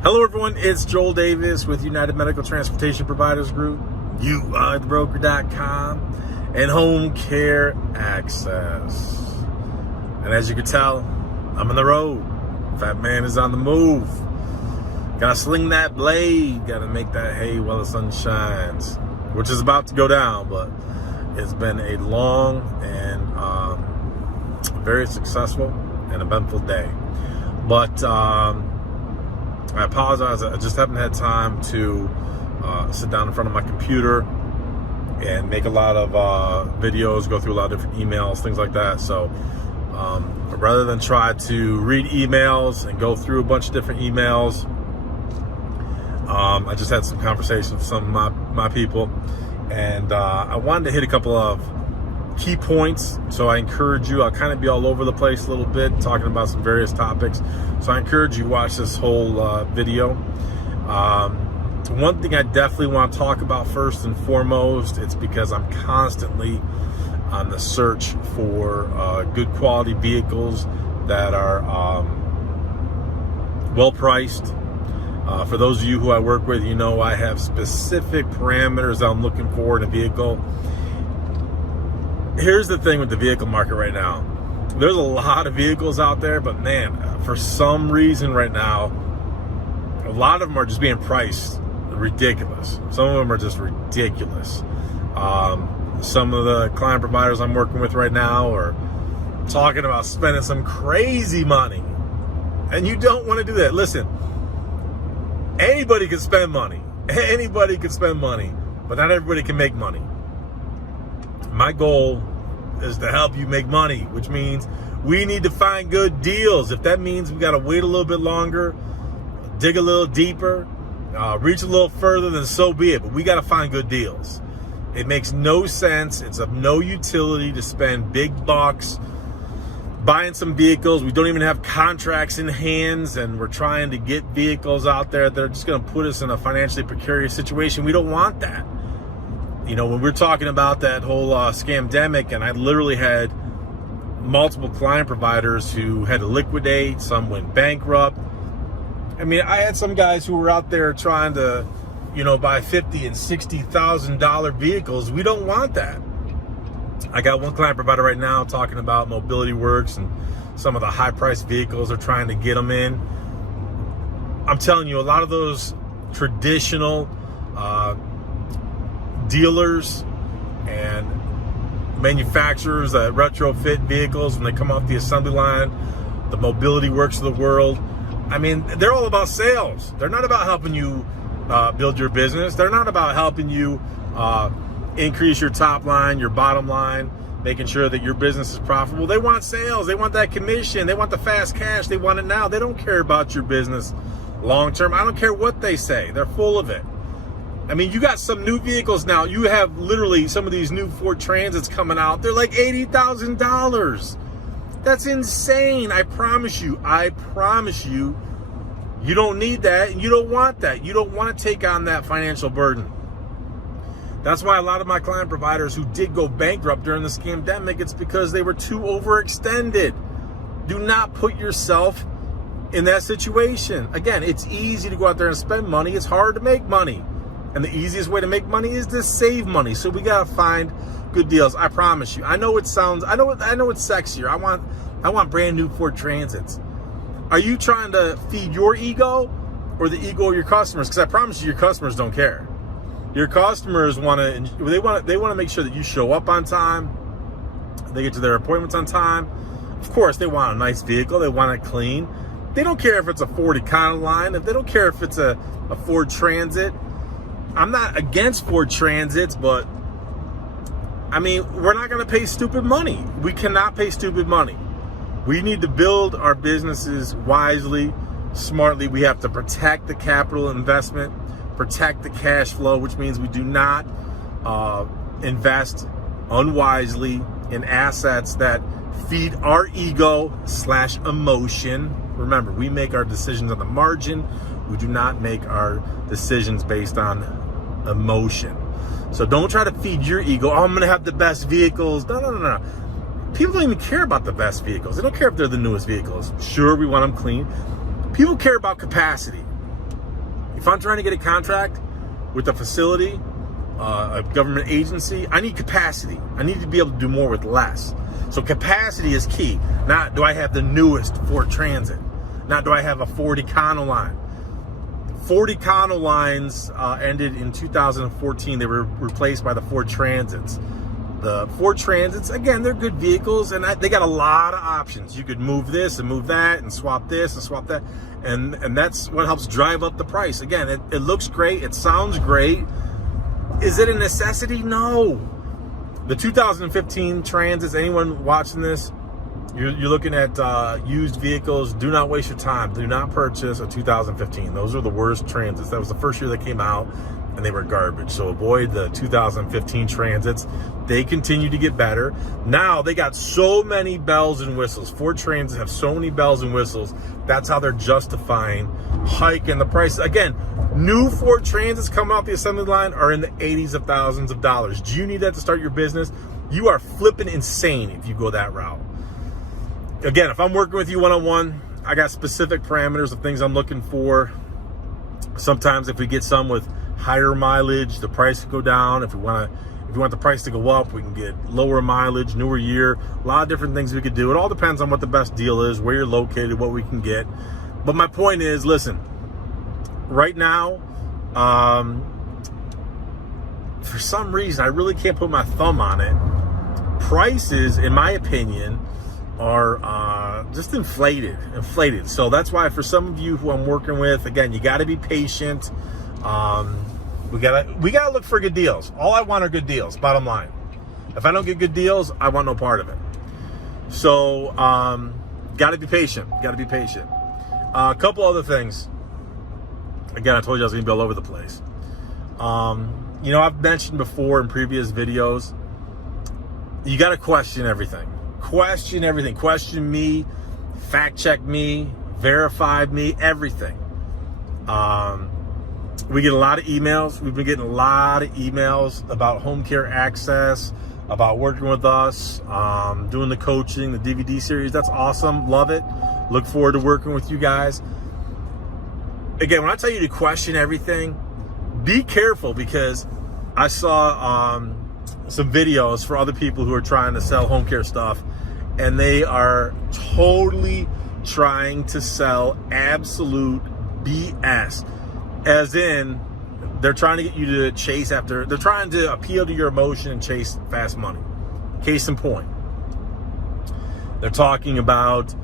Hello everyone, it's Joel Davis with United Medical Transportation Providers Group, UITheBroker.com, and Home Care Access. And as you can tell, I'm on the road. Fat man is on the move. Gotta sling that blade, gotta make that hay while the sun shines, which is about to go down, but it's been a long and very successful and eventful day. But I apologize, I just haven't had time to sit down in front of my computer and make a lot of videos, go through a lot of different emails, things like that. So rather than try to read emails and go through a bunch of different emails, I just had some conversations with some of my people, and I wanted to hit a couple of key points. So I encourage you, I'll kind of be all over the place a little bit, talking about some various topics. So I encourage you to watch this whole video. One thing I definitely want to talk about first and foremost, it's because I'm constantly on the search for good quality vehicles that are well priced. For those of you who I work with, you know I have specific parameters that I'm looking for in a vehicle. Here's the thing with the vehicle market right now. There's a lot of vehicles out there, but man, for some reason right now, a lot of them are just being priced ridiculous. Some of them are just ridiculous. Some of the client providers I'm working with right now are talking about spending some crazy money. And you don't want to do that. Listen, anybody can spend money. Anybody can spend money, but not everybody can make money. My goal is to help you make money, which means we need to find good deals. If that means we got to wait a little bit longer, dig a little deeper, reach a little further, then so be it. But we got to find good deals. It makes no sense. It's of no utility to spend big bucks buying some vehicles. We don't even have contracts in hands, and we're trying to get vehicles out there that are just going to put us in a financially precarious situation. We don't want that. You know, when we're talking about that whole scamdemic, and I literally had multiple client providers who had to liquidate, some went bankrupt. I mean, I had some guys who were out there trying to, you know, buy $50,000 and $60,000 vehicles. We don't want that. I got one client provider right now talking about Mobility Works and some of the high-priced vehicles they're trying to get them in. I'm telling you, a lot of those traditional dealers and manufacturers that retrofit vehicles when they come off the assembly line, the Mobility Works of the world, I mean, they're all about sales. They're not about helping you build your business. They're not about helping you increase your top line, your bottom line, making sure that your business is profitable. They want sales. They want that commission. They want the fast cash. They want it now. They don't care about your business long term. I don't care what they say. They're full of it. I mean, you got some new vehicles now. You have literally some of these new Ford Transits coming out. They're like $80,000. That's insane. I promise you, you don't need that. And you don't want that. You don't want to take on that financial burden. That's why a lot of my client providers who did go bankrupt during the scamdemic, it's because they were too overextended. Do not put yourself in that situation. Again, it's easy to go out there and spend money. It's hard to make money. And the easiest way to make money is to save money. So we gotta find good deals. I promise you. I know it's sexier. I want brand new Ford Transits. Are you trying to feed your ego or the ego of your customers? Because I promise you, your customers don't care. Your customers they want to make sure that you show up on time. They get to their appointments on time. Of course, they want a nice vehicle. They want it clean. They don't care if it's a Ford Econoline. If they don't care if it's a Ford Transit. I'm not against Ford Transits, but I mean, we're not going to pay stupid money. We cannot pay stupid money. We need to build our businesses wisely, smartly. We have to protect the capital investment, protect the cash flow, which means we do not invest unwisely in assets that feed our ego/emotion. Remember, we make our decisions on the margin. We do not make our decisions based on emotion. So don't try to feed your ego. Oh, I'm going to have the best vehicles. No. People don't even care about the best vehicles. They don't care if they're the newest vehicles. Sure, we want them clean. People care about capacity. If I'm trying to get a contract with a facility, a government agency, I need capacity. I need to be able to do more with less. So capacity is key. Not do I have the newest Ford Transit. Not do I have a Ford Econoline. Ford Econolines ended in 2014. They were replaced by the Ford Transits. The Ford Transits, again, they're good vehicles, and they got a lot of options. You could move this and move that and swap this and swap that. And that's what helps drive up the price. Again, it looks great. It sounds great. Is it a necessity? No. The 2015 Transits, anyone watching this, you're looking at used vehicles. Do not waste your time. Do not purchase a 2015. Those are the worst Transits. That was the first year they came out, and they were garbage. So avoid the 2015 Transits. They continue to get better. Now they got so many bells and whistles. Ford Transits have so many bells and whistles. That's how they're justifying hiking the price. Again, new Ford Transits coming off the assembly line are in the 80s of thousands of dollars. Do you need that to start your business? You are flipping insane if you go that route. Again, if I'm working with you one-on-one, I got specific parameters of things I'm looking for. Sometimes if we get some with higher mileage, the price could go down. If we want the price to go up, we can get lower mileage, newer year, a lot of different things we could do. It all depends on what the best deal is, where you're located, what we can get. But my point is, listen, right now, for some reason, I really can't put my thumb on it. Prices, in my opinion, are just inflated. So that's why for some of you who I'm working with, again, you got to be patient. We gotta look for good deals. All I want are good deals, bottom line. If I don't get good deals, I want no part of it. So gotta be patient. A couple other things. Again, I told you I was gonna be all over the place. You know, I've mentioned before in previous videos, you gotta question everything. Question everything. Question me, fact check me, verify me, everything. We get a lot of emails. We've been getting a lot of emails about home care access, about working with us, doing the coaching, the DVD series. That's awesome. Love it. Look forward to working with you guys. Again, when I tell you to question everything, be careful, because I saw some videos for other people who are trying to sell home care stuff, and they are totally trying to sell absolute BS. As in, they're trying to get you to chase after, they're trying to appeal to your emotion and chase fast money. Case in point, they're talking about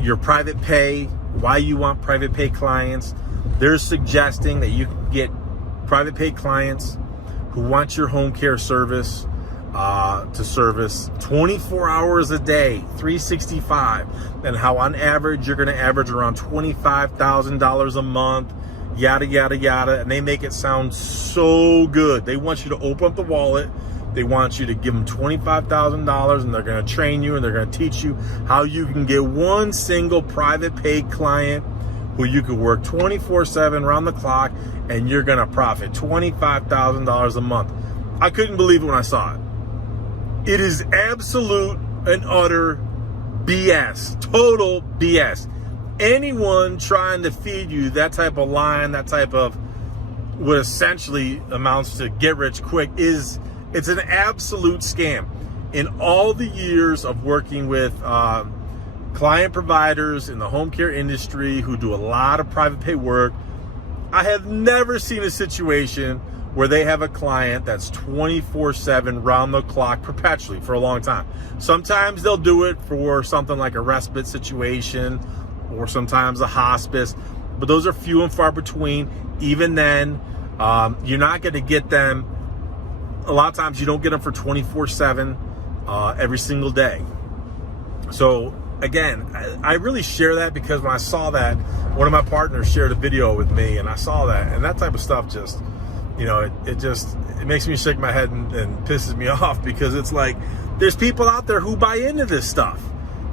your private pay, why you want private pay clients. They're suggesting that you can get private pay clients who want your home care service to service 24 hours a day, 365, and how on average you're going to average around $25,000 a month, yada, yada, yada. And they make it sound so good. They want you to open up the wallet. They want you to give them $25,000, and they're going to train you, and they're going to teach you how you can get one single private paid client who you could work 24/7 around the clock, and you're going to profit $25,000 a month. I couldn't believe it when I saw it. It is absolute and utter BS, total BS. Anyone trying to feed you that type of line, that type of what essentially amounts to get rich quick, it's an absolute scam. In all the years of working with client providers in the home care industry who do a lot of private pay work, I have never seen a situation where they have a client that's 24/7 round the clock perpetually for a long time. Sometimes they'll do it for something like a respite situation, or sometimes a hospice, but those are few and far between. Even then, you're not going to get them. A lot of times you don't get them for 24/7 every single day. So again, I really share that because when I saw that, one of my partners shared a video with me, and I saw that, and that type of stuff just, you know, it makes me shake my head and pisses me off, because it's like there's people out there who buy into this stuff,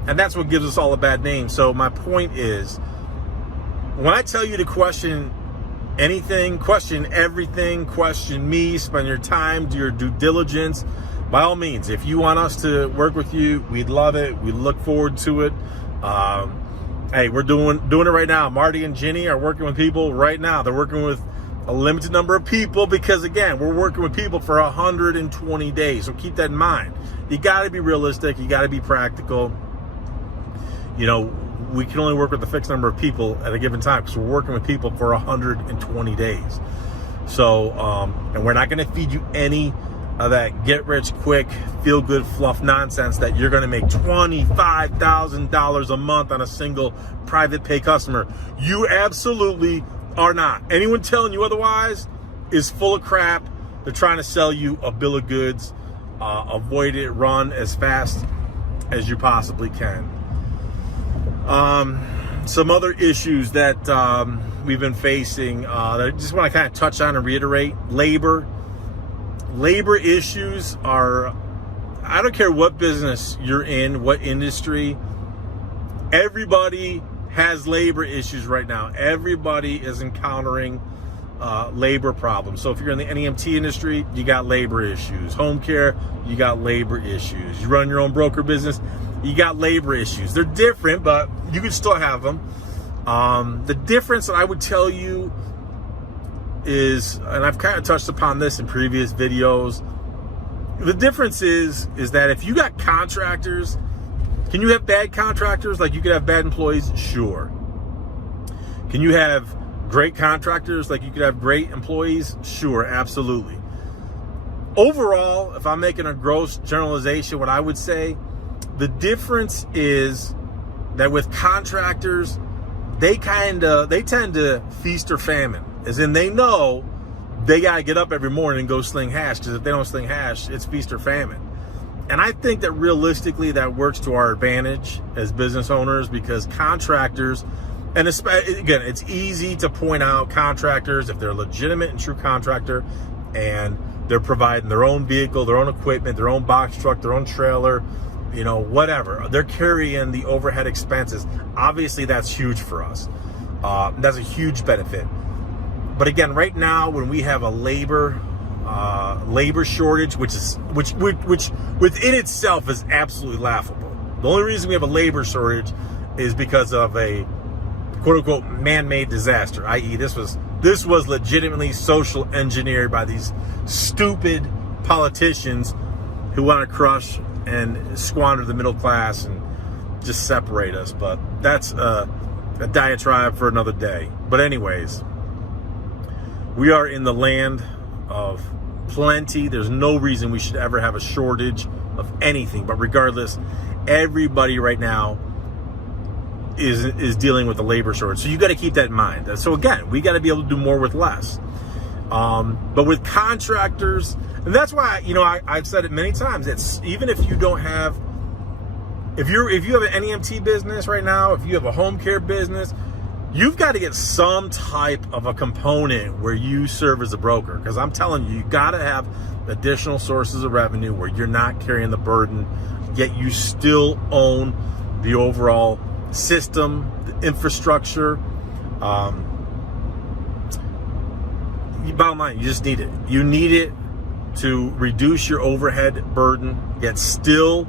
and that's what gives us all a bad name. So my point is, when I tell you to question anything, question everything, question me, spend your time, do your due diligence, by all means. If you want us to work with you, we'd love it. We look forward to it. Hey, we're doing it right now. Marty and Ginny are working with people right now. They're working with a limited number of people because, again, we're working with people for 120 days. So keep that in mind. You got to be realistic. You got to be practical. You know, we can only work with a fixed number of people at a given time because we're working with people for 120 days. So, and we're not going to feed you any of that get-rich-quick, feel-good fluff nonsense that you're going to make $25,000 a month on a single private pay customer. You absolutely are not. Anyone telling you otherwise is full of crap. They're trying to sell you a bill of goods. Avoid it. Run as fast as you possibly can. Some other issues that we've been facing that I just want to kind of touch on and reiterate. Labor issues are, I don't care what business you're in, what industry, everybody has labor issues right now. Everybody is encountering labor problems. So if you're in the NEMT industry, you got labor issues. Home care, you got labor issues. You run your own broker business, you got labor issues. They're different, but you can still have them. The difference that I would tell you is, and I've kind of touched upon this in previous videos, the difference is that if you got contractors, can you have bad contractors? Like you could have bad employees? Sure. Can you have great contractors like you could have great employees? Sure, absolutely. Overall, if I'm making a gross generalization, what I would say, the difference is that with contractors, they tend to feast or famine. As in, they know they got to get up every morning and go sling hash, because if they don't sling hash, it's feast or famine. And I think that realistically that works to our advantage as business owners, because contractors, and again, it's easy to point out contractors, if they're a legitimate and true contractor and they're providing their own vehicle, their own equipment, their own box truck, their own trailer, you know, whatever, they're carrying the overhead expenses. Obviously, that's huge for us. That's a huge benefit. But again, right now, when we have a labor shortage, which within itself is absolutely laughable. The only reason we have a labor shortage is because of a quote unquote man-made disaster, i.e., this was legitimately social engineered by these stupid politicians who want to crush and squander the middle class and just separate us. But that's a diatribe for another day. But anyways, we are in the land of plenty. There's no reason we should ever have a shortage of anything. But regardless, everybody right now is dealing with the labor shortage. So you got to keep that in mind. So again, we got to be able to do more with less. But with contractors, and that's why, you know, I've said it many times, it's even if you don't have, if you have an NEMT business right now, if you have a home care business, you've got to get some type of a component where you serve as a broker. Because I'm telling you, you got to have additional sources of revenue where you're not carrying the burden, yet you still own the overall system, the infrastructure. Bottom line, you just need it. You need it to reduce your overhead burden, yet still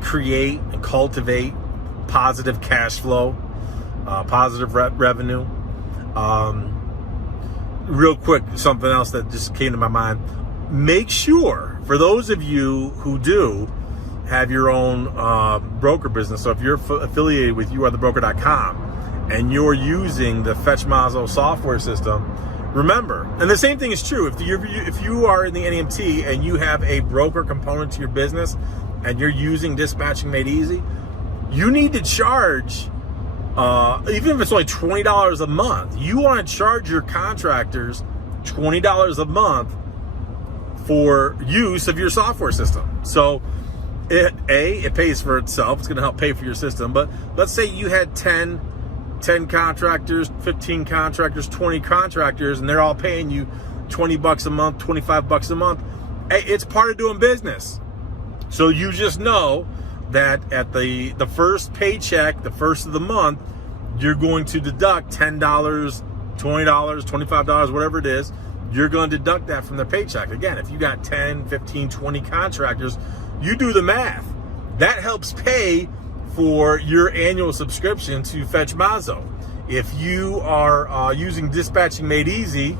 create and cultivate positive cash flow, positive revenue. Real quick, something else that just came to my mind. Make sure, for those of you who do have your own broker business, so if you're affiliated with youarethebroker.com and you're using the FetchMazo software system, remember, and the same thing is true, if you are in the NEMT and you have a broker component to your business and you're using Dispatching Made Easy, you need to charge, even if it's only $20 a month, you want to charge your contractors $20 a month for use of your software system. So it pays for itself. It's going to help pay for your system. But let's say you had 10 contractors, 15 contractors, 20 contractors, and they're all paying you $20 a month, $25 a month. It's part of doing business. So you just know that at the first paycheck, the first of the month, you're going to deduct $10, $20, $25, whatever it is. You're going to deduct that from their paycheck. Again, if you got 10, 15, 20 contractors, you do the math. That helps pay for your annual subscription to Fetch Mazzo. If you are using Dispatching Made Easy,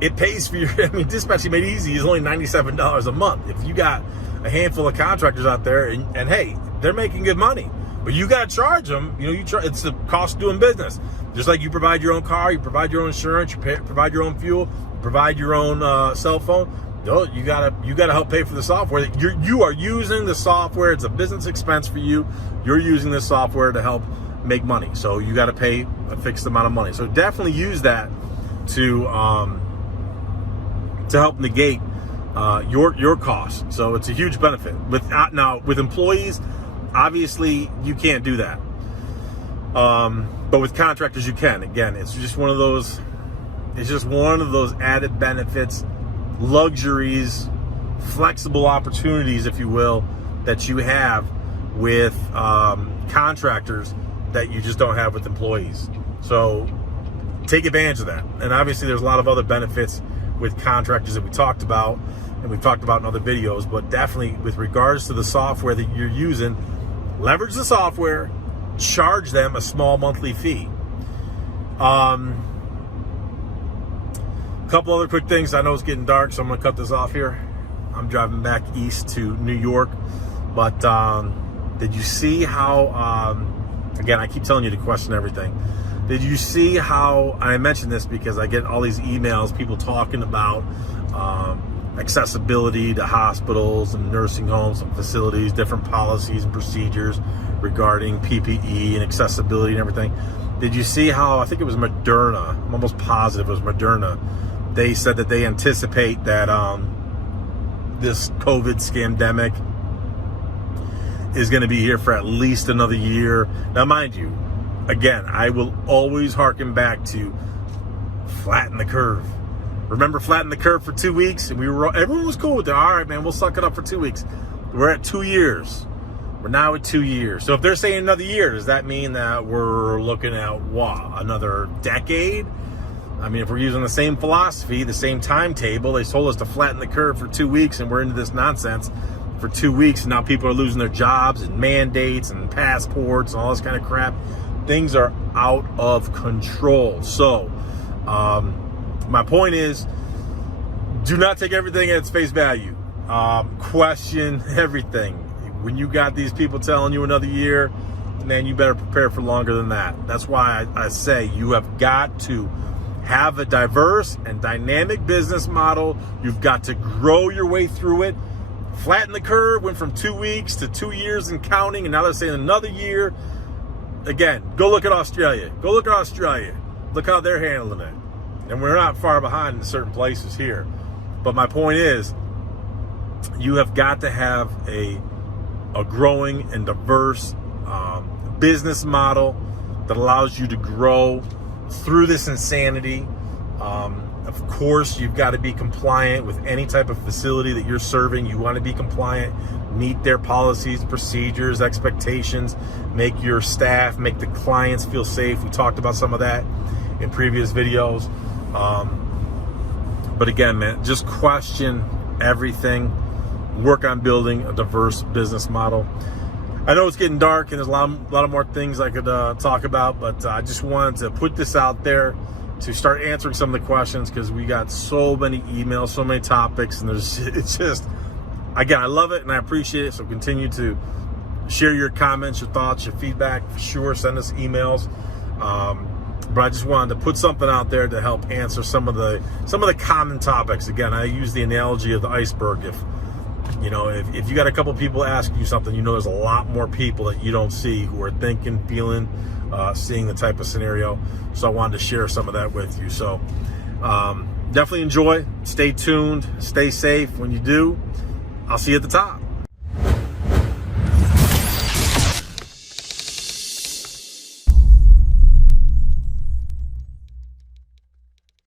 it pays for your, Dispatching Made Easy is only $97 a month. If you got a handful of contractors out there and hey, they're making good money, but you got to charge them, it's the cost of doing business. Just like you provide your own car, you provide your own insurance, you provide your own fuel, you provide your own cell phone. You gotta help pay for the software. You are using the software. It's a business expense for you. You're using this software to help make money. So you got to pay a fixed amount of money. So definitely use that to help negate your costs. So it's a huge benefit. With employees, obviously you can't do that. But with contractors, you can. Again, it's just one of those. It's just one of those added benefits, luxuries, flexible opportunities, if you will, that you have with contractors that you just don't have with employees. So take advantage of that. And obviously there's a lot of other benefits with contractors that we talked about and we've talked about in other videos, but definitely with regards to the software that you're using, leverage the software, charge them a small monthly fee. Couple other quick things. I know it's getting dark, so I'm gonna cut this off here. I'm driving back east to New York, but did you see how, again, I keep telling you to question everything. Did you see how, I mentioned this because I get all these emails, people talking about accessibility to hospitals and nursing homes and facilities, different policies and procedures regarding PPE and accessibility and everything. Did you see how, I think it was Moderna, I'm almost positive it was Moderna, they said that they anticipate that this COVID scamdemic is going to be here for at least another year. Now, mind you, again, I will always harken back to flatten the curve. Remember flatten the curve for 2 weeks? And everyone was cool with it. All right, man, we'll suck it up for 2 weeks. We're at 2 years. We're now at 2 years. So if they're saying another year, does that mean that we're looking at what? Another decade? I mean, if we're using the same philosophy, the same timetable, they told us to flatten the curve for 2 weeks and we're into this nonsense for 2 weeks. And now people are losing their jobs and mandates and passports and all this kind of crap. Things are out of control. So my point is, do not take everything at its face value. Question everything. When you got these people telling you another year, man, you better prepare for longer than that. That's why I say you have got to have a diverse and dynamic business model. You've got to grow your way through it. Flatten the curve, went from 2 weeks to 2 years and counting, and now they're saying another year. Again, go look at Australia. Go look at Australia. Look how they're handling it. And we're not far behind in certain places here. But my point is, you have got to have a growing and diverse business model that allows you to grow through this insanity. Of course, you've got to be compliant with any type of facility that you're serving. You want to be compliant, meet their policies, procedures, expectations, make your staff, make the clients feel safe. We talked about some of that in previous videos. But again, man, just question everything. Work on building a diverse business model. I know it's getting dark and there's a lot of more things I could talk about, but I just wanted to put this out there to start answering some of the questions because we got so many emails, so many topics, and it's just, again, I love it and I appreciate it. So continue to share your comments, your thoughts, your feedback. For sure, send us emails. But I just wanted to put something out there to help answer some of the common topics. Again, I use the analogy of the iceberg. If you got a couple people asking you something, there's a lot more people that you don't see who are thinking, feeling, seeing the type of scenario. So I wanted to share some of that with you. So definitely enjoy. Stay tuned. Stay safe. When you do, I'll see you at the top.